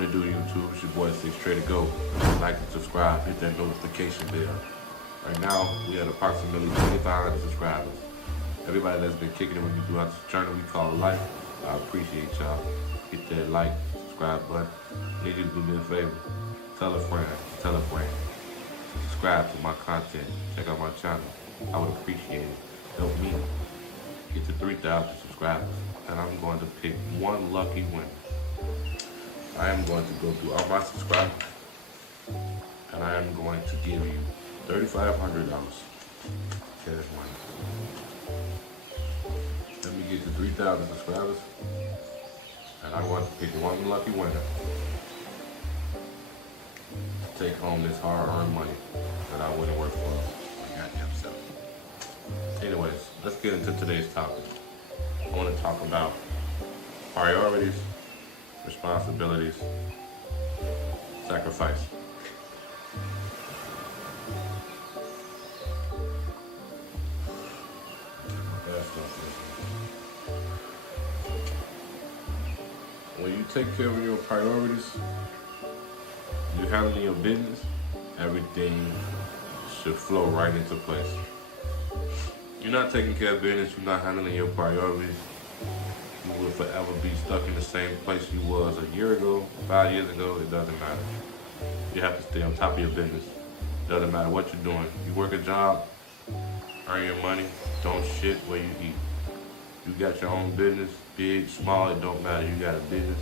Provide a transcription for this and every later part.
What it do, YouTube? It's your boy Six Trey to Go. Like and subscribe, hit that notification bell. Right now, we at approximately 2,500 subscribers. Everybody that's been kicking it with me throughout this journey we call life, I appreciate y'all. Hit that like, subscribe button. Need you to do me a favor. Tell a friend, tell a friend. Subscribe to my content. Check out my channel. I would appreciate it. Help me get to 3,000 subscribers. And I'm going to pick one lucky winner. I am going to go through all my subscribers and I am going to give you $3,500 cash money. Let me get to 3,000 subscribers and I want to pick one lucky winner to take home this hard-earned money that I wouldn't work for my goddamn self. Anyways, let's get into today's topic. I want to talk about priorities, responsibilities, sacrifice. When you take care of your priorities, you handle your business, everything should flow right into place. You're not taking care of business, you're not handling your priorities, you will forever be stuck in the same place you was a year ago, 5 years ago. It doesn't matter. You have to stay on top of your business. Doesn't matter what you're doing. You work a job, earn your money, don't shit where you eat. You got your own business, big, small, it don't matter. You got a business,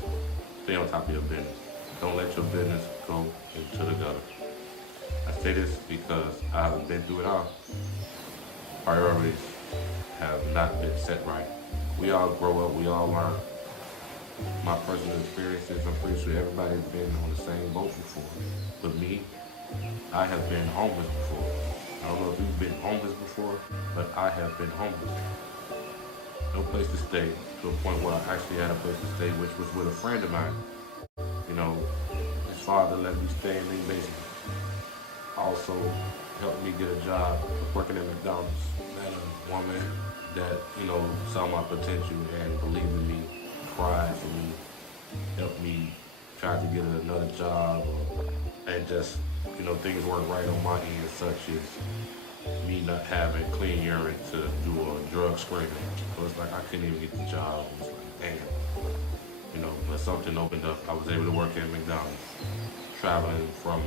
stay on top of your business. Don't let your business go into the gutter. I say this because I haven't been through it all. Priorities have not been set right. We all grow up, we all learn. My personal experiences, I'm pretty sure everybody's been on the same boat before. But me, I have been homeless before. I don't know if you've been homeless before, but I have been homeless. No place to stay, to a point where I actually had a place to stay, which was with a friend of mine. You know, his father let me stay in the basement. Also helped me get a job working at McDonald's. Met a woman that, you know, saw my potential and believed in me, cried for me, helped me, tried to get another job, and just, you know, things weren't right on my end, such as me not having clean urine to do a drug screening. So it's like I couldn't even get the job. It was like, damn. You know, but something opened up. I was able to work at McDonald's, traveling from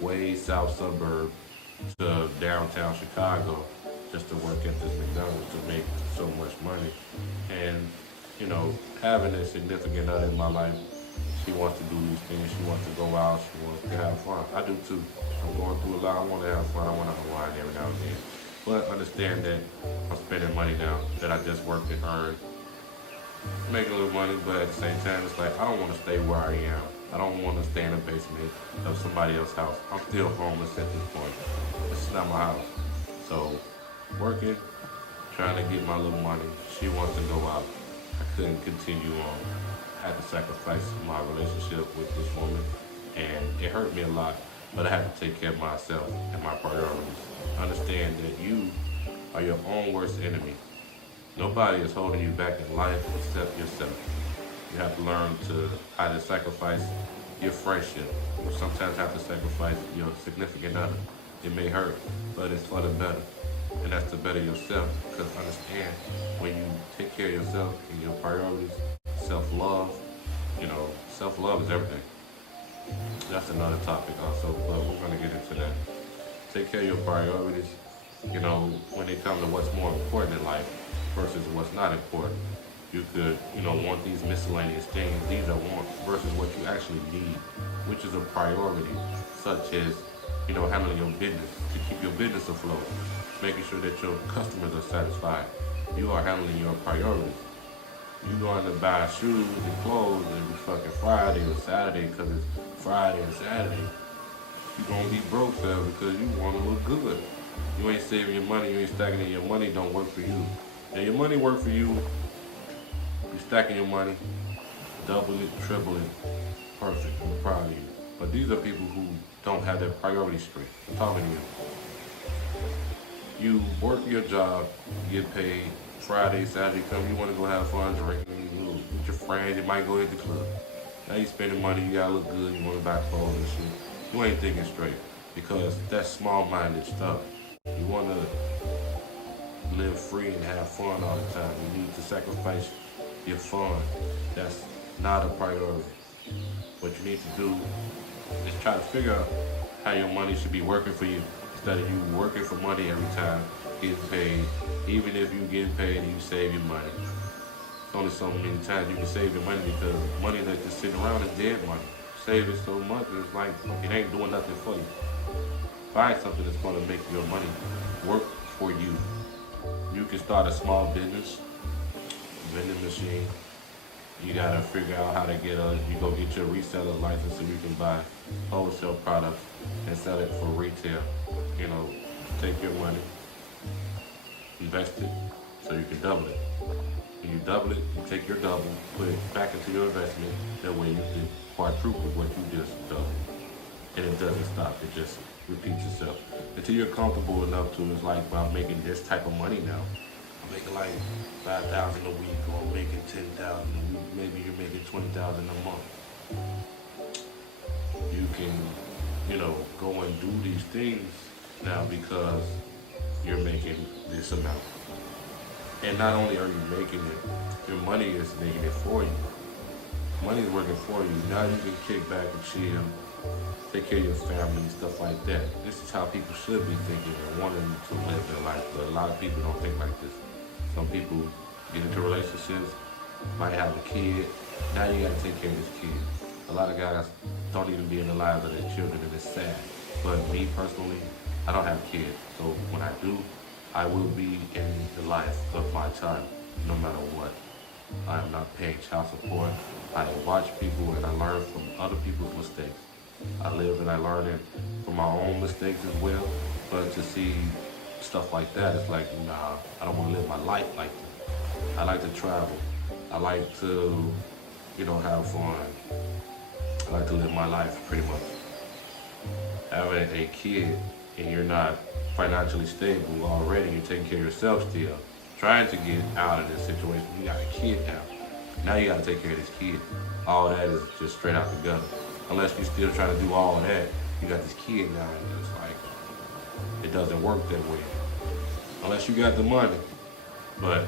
way south suburb to downtown Chicago just to work at this McDonald's to make so much money. And, you know, having a significant other in my life, she wants to do these things, she wants to go out, she wants to have fun. I do too. I'm going through a lot, I want to have fun, I want to unwind every now and then. But understand that I'm spending money now that I just worked and earned. Making a little money, but at the same time, it's like, I don't want to stay where I am. I don't want to stay in the basement of somebody else's house. I'm still homeless at this point. This is not my house. So, working, trying to get my little money. She wants to go out. I couldn't continue on. I had to sacrifice my relationship with this woman, and it hurt me a lot, but I had to take care of myself and my priorities. Understand that you are your own worst enemy. Nobody is holding you back in life except yourself. You have to learn to how to sacrifice your friendship. You sometimes have to sacrifice your significant other. It may hurt, but it's for the better. And that's to better yourself, because understand, when you take care of yourself and your priorities, self-love, you know, self-love is everything. That's another topic also, but we're going to get into that. Take care of your priorities, you know, when it comes to what's more important in life versus what's not important. You could, you know, want these miscellaneous things. These are wants versus what you actually need, which is a priority, such as, you know, handling your business, to keep your business afloat, making sure that your customers are satisfied. You are handling your priorities. You going to buy shoes and clothes every fucking Friday or Saturday because it's Friday and Saturday. You're going to be broke, fella, because you want to look good. You ain't saving your money, you ain't stacking it. Your money don't work for you. Now, your money work for you. You're stacking your money, double it, triple it, perfect. I'm proud of you. But these are people who don't have their priorities straight. I'm talking to you. You work your job, you get paid. Friday, Saturday come, you want to go have fun drinking with your friends. You might go hit the club. Now you spending money, you gotta look good, you wanna buy clothes and shit. You ain't thinking straight because that's small-minded stuff. You wanna live free and have fun all the time. You need to sacrifice your fun. That's not a priority. What you need to do is try to figure out how your money should be working for you instead of you working for money every time, getting paid. Even if you get paid and you save your money. It's only so many times you can save your money because money that's just sitting around is dead money. Save it so much, it's like it ain't doing nothing for you. Find something that's going to make your money work for you. You can start a small business, vending machine. You gotta figure out how to you go get your reseller license so you can buy wholesale products and sell it for retail. You know, take your money, invest it so you can double it. When you double it, you take your double, put it back into your investment. That way you can quadruple what you just doubled. And it doesn't stop, it just repeats itself. Until you're comfortable enough to, it's like, well, I'm making this type of money now. I'm making like 5,000 a week, or I'm making 10,000 a week. Maybe you're making 20,000 a month. You can, go and do these things now because you're making this amount. And not only are you making it, your money is making it for you. Money is working for you. Now you can kick back and chill, take care of your family and stuff like that. This is how people should be thinking and wanting to live their life. But a lot of people don't think like this. Some people get into relationships, might have a kid. Now you gotta take care of this kid. A lot of guys don't even be in the lives of their children, and it's sad. But me personally, I don't have kids. So when I do, I will be in the life of my child, no matter what. I am not paying child support. I watch people and I learn from other people's mistakes. I live and I learn it from my own mistakes as well. But to see stuff like that, it's like, nah, I don't want to live my life like that. I like to travel. I like to, have fun. I like to live my life pretty much. Having a kid and you're not financially stable already, you're taking care of yourself still, trying to get out of this situation. You got a kid now you got to take care of this kid. All that is just straight out the gutter. Unless you're still trying to do all of that, you got this kid now, and it's like, it doesn't work that way. Unless you got the money. But,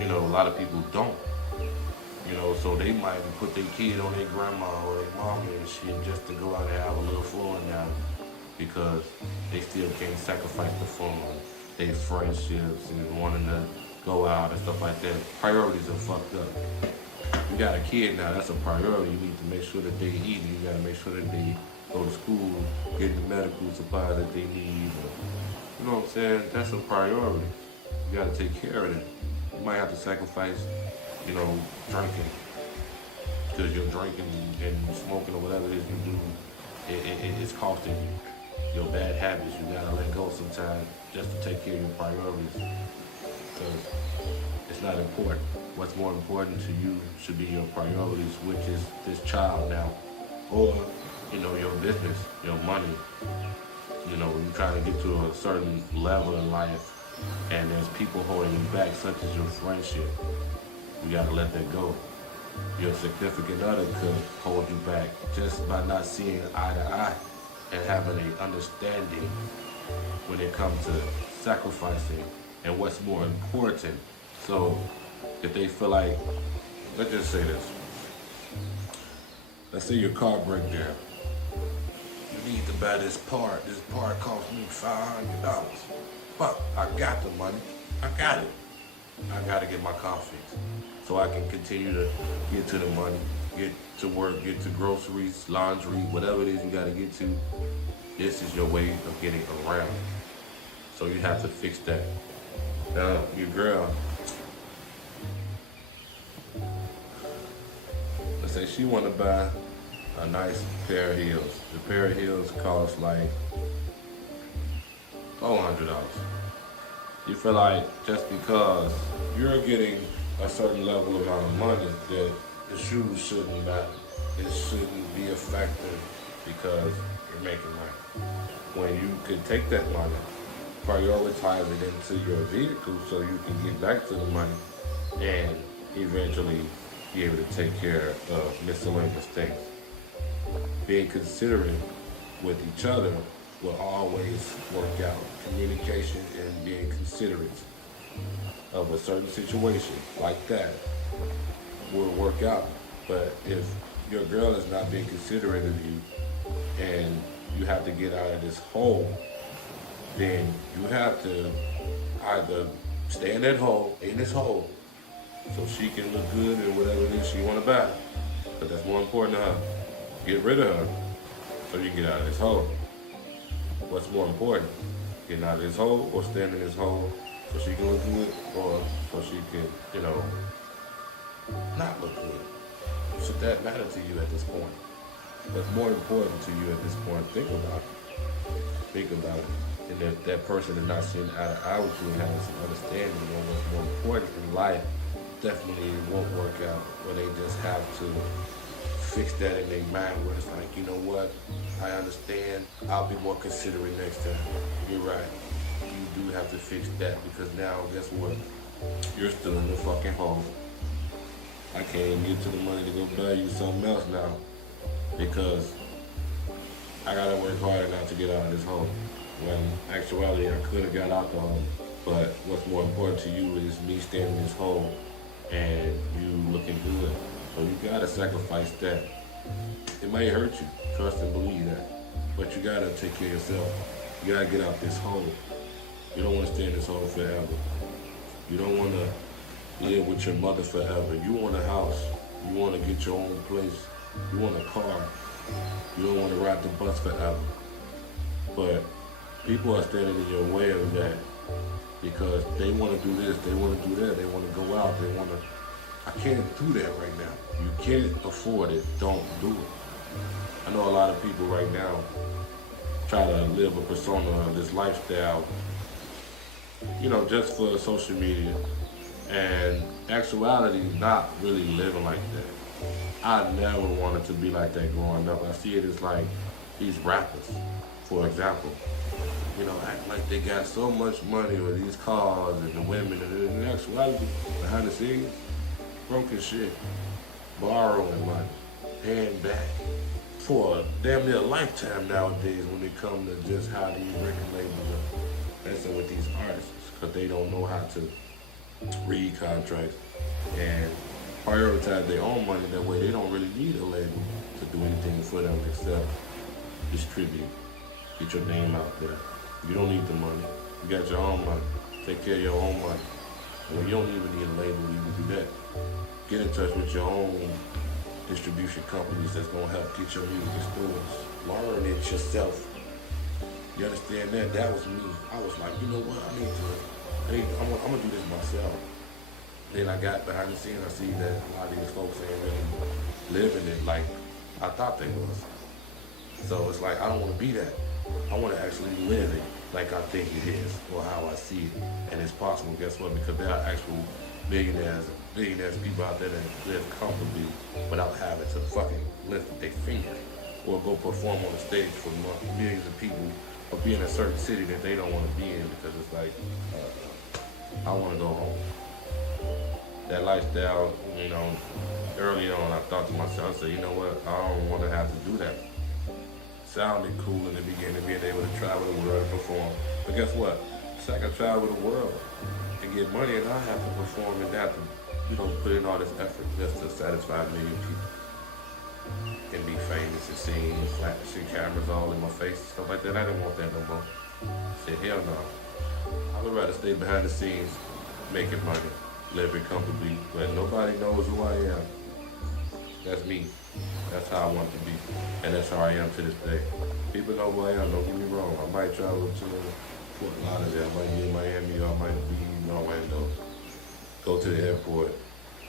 a lot of people don't. So they might put their kid on their grandma or their mama and shit just to go out and have a little fun now, because they still can't sacrifice the fun, their friendships and wanting to go out and stuff like that. Priorities are fucked up. You got a kid now, that's a priority. You need to make sure that they eat. You got to make sure that they go to school, get the medical supplies that they need. You know what I'm saying? That's a priority. You got to take care of it. You might have to sacrifice, drinking. Because you're drinking and smoking or whatever it is you do, it's costing you. Your bad habits, you got to let go sometimes just to take care of your priorities. Because it's not important. What's more important to you should be your priorities, which is this child now, or your business, your money. You're trying to get to a certain level in life, and there's people holding you back, such as your friendship. You gotta let that go. Your significant other could hold you back just by not seeing eye to eye and having an understanding when it comes to sacrificing and what's more important. So if they feel like, let's just say this. Let's say your car breaks down. You need to buy this part. This part cost me $500. But I got the money. I got it. I gotta get my car fixed so I can continue to get to the money, get to work, get to groceries, laundry, whatever it is you gotta get to. This is your way of getting around. So you have to fix that. Now, your girl, let's say she wanna buy a nice pair of heels. The pair of heels cost like $400. You feel like just because you're getting a certain level amount of money that the shoes shouldn't matter. It shouldn't be a factor because you're making money. When you can take that money, prioritize it into your vehicle so you can get back to the money and eventually be able to take care of miscellaneous things. Being considerate with each other will always work out. Communication and being considerate of a certain situation like that will work out. But if your girl is not being considerate of you and you have to get out of this hole, then you have to either stay in that hole, in this hole, so she can look good or whatever it is she want to buy. But that's more important to her. Get rid of her so you get out of this hole. What's more important? Getting out of this hole or staying in this hole so she can look good or so she can, not look good? Should that matter to you at this point? What's more important to you at this point? Think about it. Think about it. And if that person is not seeing eye to eye with you and having some understanding on what's more important in life, definitely it won't work out. Or they just have to fix that in their mind where it's like, you know what, I understand, I'll be more considerate next time. You're right. You do have to fix that because now, guess what? You're still in the fucking hole. I can't even get to the money to go buy you something else now because I gotta work harder now to get out of this hole. When actuality, I could have got out the hole. But what's more important to you is me staying in this hole and you looking good. So you gotta sacrifice that. It may hurt you, trust and believe that. But you gotta take care of yourself. You gotta get out this hole. You don't wanna stay in this hole forever. You don't wanna live with your mother forever. You want a house. You wanna get your own place. You want a car. You don't wanna ride the bus forever. But people are standing in your way of that because they wanna do this, they wanna do that, they wanna go out, they wanna. I can't do that right now. You can't afford it, don't do it. I know a lot of people right now try to live a persona of this lifestyle, just for social media. And actuality, not really living like that. I never wanted to be like that growing up. I see it as like these rappers, for example. Act like they got so much money with these cars and the women, and in actuality, behind the scenes, broke as shit, borrowing money, paying back for damn near a lifetime nowadays when it comes to just how these record labels are messing with these artists because they don't know how to read contracts and prioritize their own money. That way they don't really need a label to do anything for them except distribute, get your name out there. You don't need the money. You got your own money. Take care of your own money. You don't even need a label to even do that. Get in touch with your own distribution companies that's gonna help get your music in stores. Learn it yourself. You understand that? That was me. I was like, you know what? I'm gonna do this myself. Then I got behind the scenes. I see that a lot of these folks ain't really living it like I thought they was. So it's like I don't want to be that. I want to actually live it like I think it is or how I see it. And it's possible, guess what? Because there are actual millionaires, people out there that live comfortably without having to fucking lift their finger or go perform on the stage for millions of people or be in a certain city that they don't want to be in because it's like, I want to go home. That lifestyle, early on I thought to myself, I said, you know what? I don't want to have to do that. Sounded cool in the beginning, being able to travel the world and perform. But guess what? So I can travel the world and get money and I have to perform and have to, put in all this effort just to satisfy a million people. And be famous and seen and flashing cameras all in my face and stuff like that. I didn't want that no more. I said, hell no. I would rather stay behind the scenes, making money, living comfortably, but nobody knows who I am. That's me. That's how I want to be. And that's how I am to this day. People know who I am, don't get me wrong. I might travel to Fort Lauderdale, I might be in Miami, or I might be in Orlando. Go to the airport.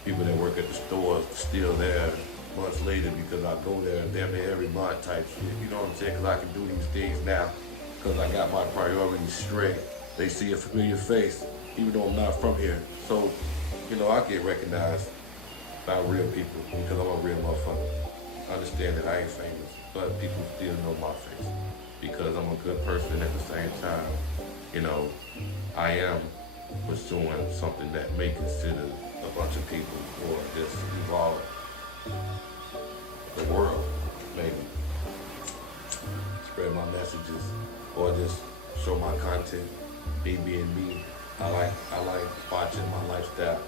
People that work at the stores still there months later because I go there damn near every month type shit. You know what I'm saying? Because I can do these things now because I got my priorities straight. They see a familiar face, even though I'm not from here. So, I get recognized by real people because I'm a real motherfucker. I understand that I ain't famous, but people still know my face because I'm a good person at the same time. I am pursuing something that may consider a bunch of people or just evolve the world, maybe. Spread my messages or just show my content, me being me. I like watching my lifestyle,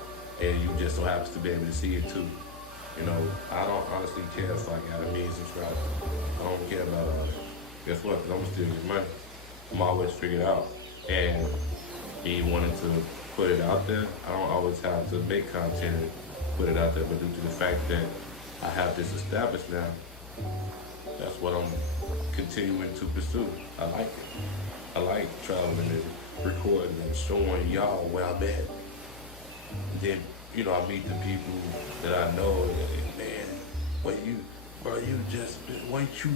and you just so happens to be able to see it too. You know, I don't honestly care if I got 1,000,000 subscribers. I don't care about all that. Guess what? 'Cause I'm still getting money. I'm always figured out. And me wanting to put it out there, I don't always have to make content and put it out there, but due to the fact that I have this established now, that's what I'm continuing to pursue. I like it. I like traveling and recording and showing y'all where I'm at. Then, you know, I meet the people that I know, and man, weren't you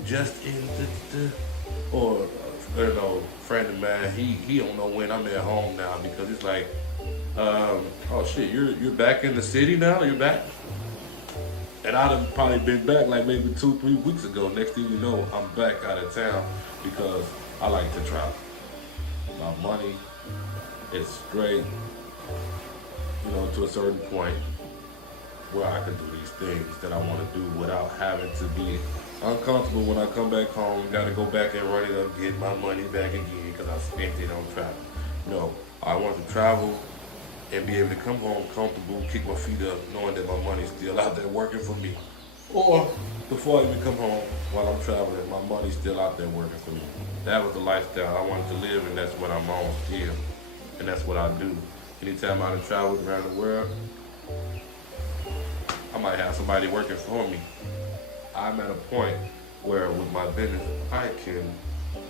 just in the or you know, friend of mine, he don't know when I'm at home now because it's like, oh shit, you're back in the city now, you're back? And I'd have probably been back like maybe 2-3 weeks ago. Next thing you know, I'm back out of town because I like to travel. My money is straight, you know, to a certain point where I can do these things that I want to do without having to be uncomfortable when I come back home. Got to go back and run it up, get my money back again because I spent it on travel. No, I want to travel and be able to come home comfortable, kick my feet up, knowing that my money's still out there working for me. Or before I even come home while I'm traveling, my money's still out there working for me. That was the lifestyle I wanted to live, and that's what I'm on still. And that's what I do. Anytime I travel around the world, I might have somebody working for me. I'm at a point where with my business, I can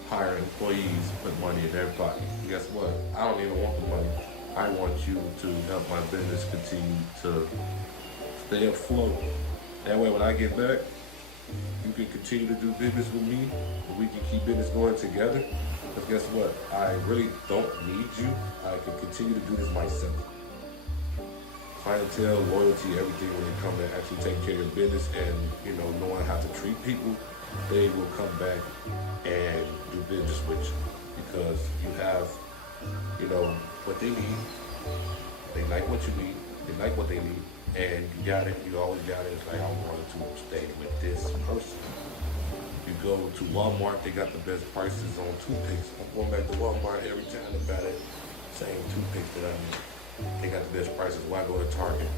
hire employees, put money in their pocket. And guess what? I don't even want the money. I want you to help my business continue to stay afloat. That way when I get back, you can continue to do business with me, and we can keep business going together. Because guess what? I really don't need you. I can continue to do this myself. Clientele, loyalty, everything when it comes to actually taking care of your business and, you know, knowing how to treat people, they will come back and do business with you because you have, you know, what they need. They like what you need. They like what they need. And you got it. You always got it. It's like, I'm going to stay with this person. You go to Walmart, they got the best prices on toothpicks. I'm going back to Walmart every time about it. Same toothpick that I need. They got the best prices. Why go to Target?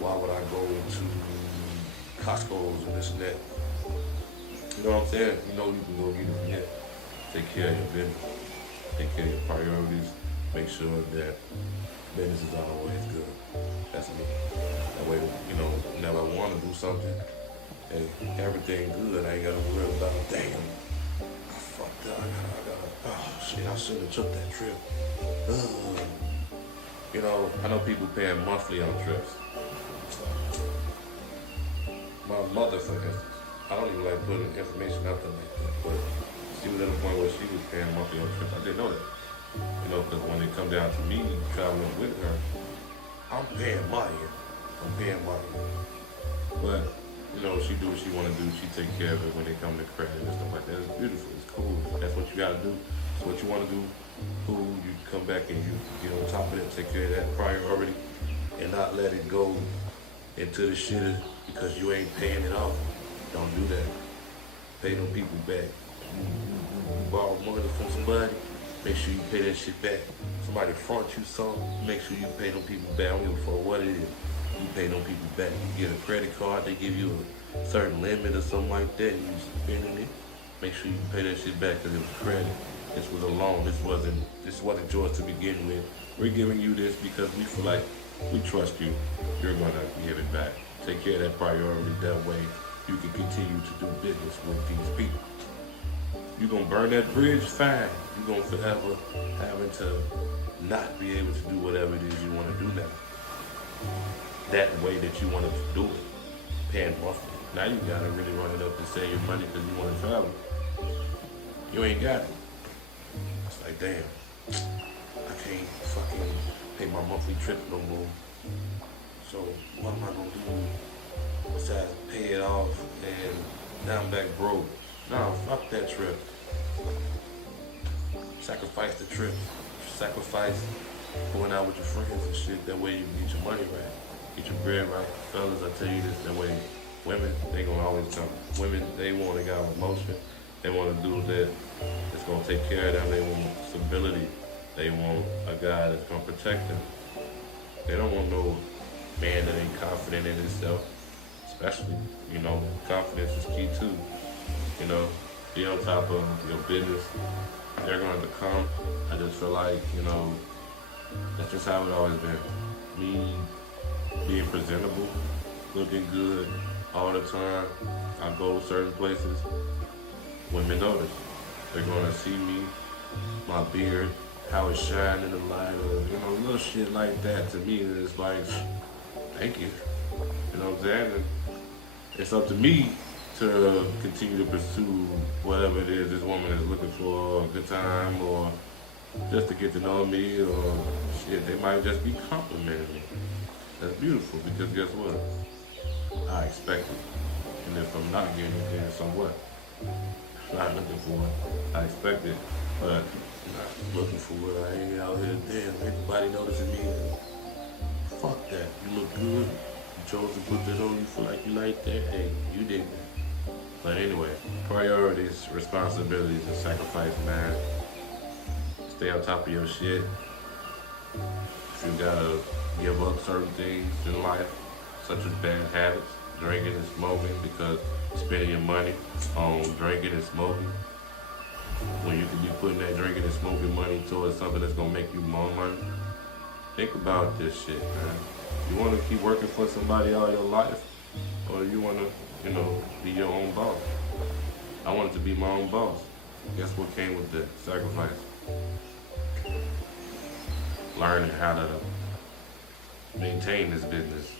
Why would I go into Costco's and this and that? You know what I'm saying? You know you can go get it from there. Take care of your business. Take care of your priorities. Make sure that business is always good. That's me. That way, you know, whenever I want to do something, and everything good, I ain't got to worry about, damn, I fucked up. Oh shit, I should have took that trip. You know, I know people paying monthly on trips. My mother, for instance, I don't even like putting information out there like that, but she was at a point where she was paying monthly on trips. I didn't know that. You know, because when it come down to me traveling with her, I'm paying money. But, you know, she do what she want to do. She take care of it when they come to credit and stuff like that. It's beautiful. It's cool. That's what you got to do. It's what you want to do. Cool. You come back and you get on top of it, take care of that priority, and not let it go into the shitter because you ain't paying it off. Don't do that. Pay them people back. You borrow money from somebody, make sure you pay that shit back. Somebody front you something, make sure you pay them people back. I don't give a fuck what it is. You pay them people back. You get a credit card, they give you a certain limit or something like that, and you spending it. Make sure you pay that shit back because it was credit. This was a loan. This wasn't yours to begin with. We're giving you this because we feel like we trust you. You're gonna give it back. Take care of that priority. That way you can continue to do business with these people. You're gonna burn that bridge, fine. You're gonna forever having to not be able to do whatever it is you want to do now. That way that you wanted to do it. Paying monthly. Now you gotta really run it up and save your money because you want to travel. You ain't got it. It's like, damn, I can't fucking pay my monthly trip no more. So what am I gonna do besides pay it off and now I'm back broke? No, fuck that trip. Sacrifice the trip. Sacrifice Going out with your friends and shit. That way you can get your money right, get your bread right. Fellas, I tell you this. That way, women they gonna always come. Women they want a guy with motion. They want a dude that's gonna take care of them. They want stability. They want a guy that's gonna protect them. They don't want no man that ain't confident in himself. Especially, confidence is key too. You know, be on top of your business. They're going to come. I just feel like, that's just how it always been. Me being presentable, looking good all the time. I go to certain places. Women notice. They're going to see me, my beard, how it shines in the light, or, little shit like that. To me, it's like, thank you. You know what I'm saying? And it's up to me to continue to pursue whatever it is this woman is looking for, a good time, or just to get to know me, or shit, they might just be complimenting me. That's beautiful, because guess what? I expect it. And if I'm not getting it, then so what? I'm not looking for it. I expect it, but I'm not looking for it. I ain't out here, damn, ain't nobody noticing me. Fuck that. You look good. You chose to put that on. You feel like you like that. Hey, you did that. But anyway, priorities, responsibilities, and sacrifice, man. Stay on top of your shit. If you gotta give up certain things in life, such as bad habits, drinking and smoking, because spending your money on drinking and smoking, when you could be putting that drinking and smoking money towards something that's gonna make you more money. Think about this shit, man. You wanna keep working for somebody all your life, or you wanna, be your own boss? I wanted to be my own boss. Guess what came with that? Sacrifice. Learning how to maintain this business,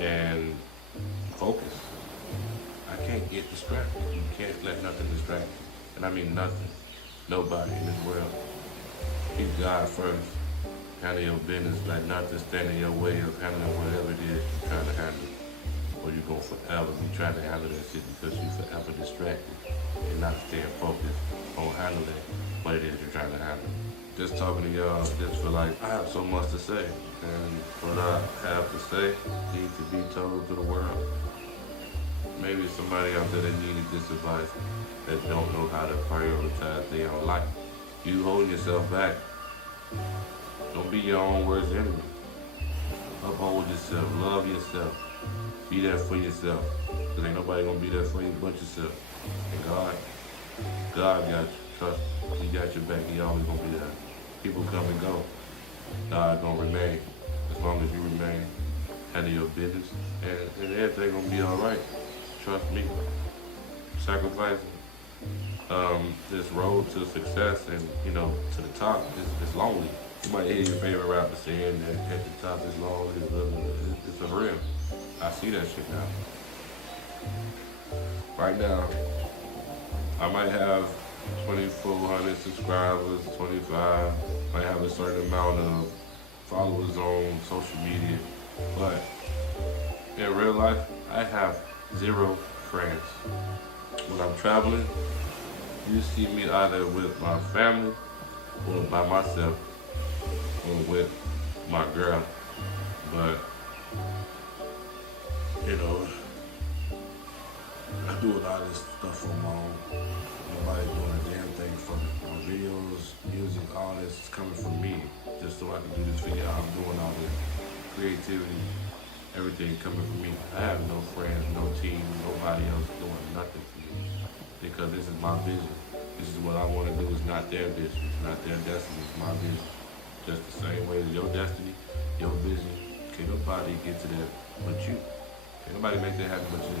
and focus. I can't get distracted. You can't let nothing distract you. And I mean nothing. Nobody in this world. Keep God first. Handle your business. Let nothing stand in your way of handling whatever it is you're trying to handle. Or you're going to forever be trying to handle that shit because you're forever distracted and not staying focused on handling what it is you're trying to handle. Just talking to y'all, just feel like I have so much to say. And what I have to say needs to be told to the world. Maybe somebody out there that needed this advice that don't know how to prioritize their own life. You holding yourself back. Don't be your own worst enemy. Uphold yourself. Love yourself. Be there for yourself. Because ain't nobody going to be there for you but yourself. And God got you. Trust me. He got your back. He always going to be there. People come and go. God going to remain. As long as you remain, handle your business, and everything going to be all right. Trust me. Sacrificing. This road to success and, to the top is lonely. You might hear your favorite rapper saying that at the top is lonely. It's a real. I see that shit now. Right now, I might have 2,400 subscribers, 25, might have a certain amount of followers on social media, but in real life, I have 0 friends. When I'm traveling, you see me either with my family or by myself or with my girl, but I do a lot of this stuff on my own. Nobody doing a damn thing for me. My videos, music, all this is coming from me, just so I can do this for y'all. I'm doing all this creativity, everything coming from me. I have no friends, no team, nobody else doing nothing for me, because this is my vision. This is what I want to do. It's not their vision. It's not their destiny. It's my vision. Just the same way as your destiny, your vision. Can't nobody get to that but you. Can't nobody make that happen but you.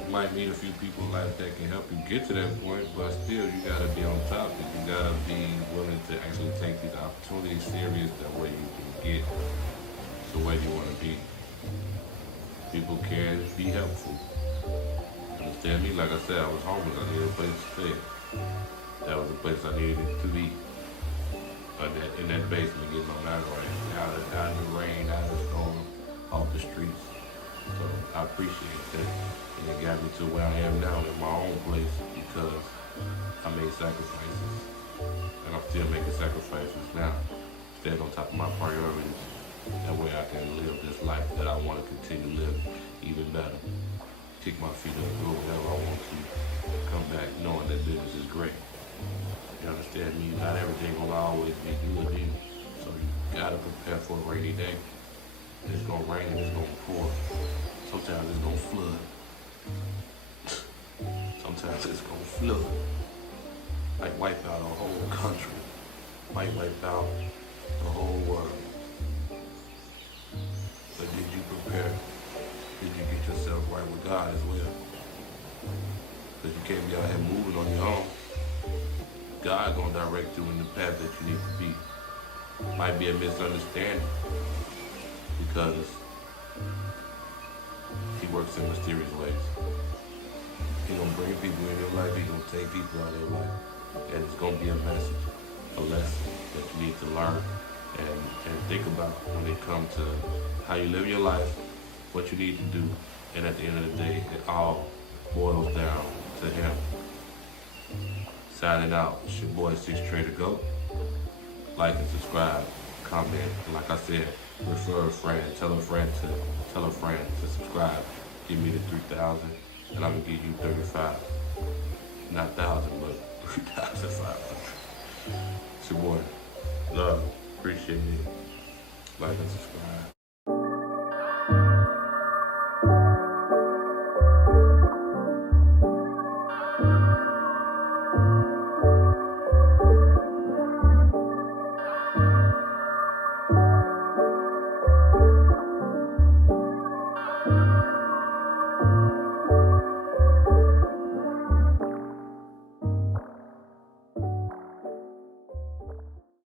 You might meet a few people like that can help you get to that point, but still you gotta be on top. You gotta be willing to actually take these opportunities serious. That way you can get to where you want to be. People can be helpful. Understand me? Like I said, I was homeless. I needed a place to stay. That was the place I needed to be. In that basement, getting on that rain, out in the rain, out of the storm, off the streets. So I appreciate that. And it got me to where I am now in my own place because I made sacrifices. And I'm still making sacrifices now. Staying on top of my priorities. That way I can live this life that I want to continue to live even better. Kick my feet up, do whatever I want to. Come back knowing that business is great. You understand me? Not everything will always be good either. So you gotta prepare for a rainy day. It's gonna rain and it's gonna pour. Sometimes it's gonna flood. Sometimes it's gonna flood. Like wipe out a whole country. Might wipe out the whole world. But did you prepare? Did you get yourself right with God as well? Because you can't be out here moving on your own. God gonna direct you in the path that you need to be. Might be a misunderstanding because he works in mysterious ways. He gonna bring people in your life, he gonna take people out of your life. And it's gonna be a message, a lesson that you need to learn and think about when it comes to how you live your life, what you need to do, and at the end of the day, it all boils down to him. Signing out, it's your boy Six Trader Go. Like and subscribe, comment, and like I said, refer a friend, tell a friend to subscribe. Give me the 3,000, and I'm gonna give you 35. Not 1,000, but 3,500. It's your boy. Love, appreciate it. Like and subscribe.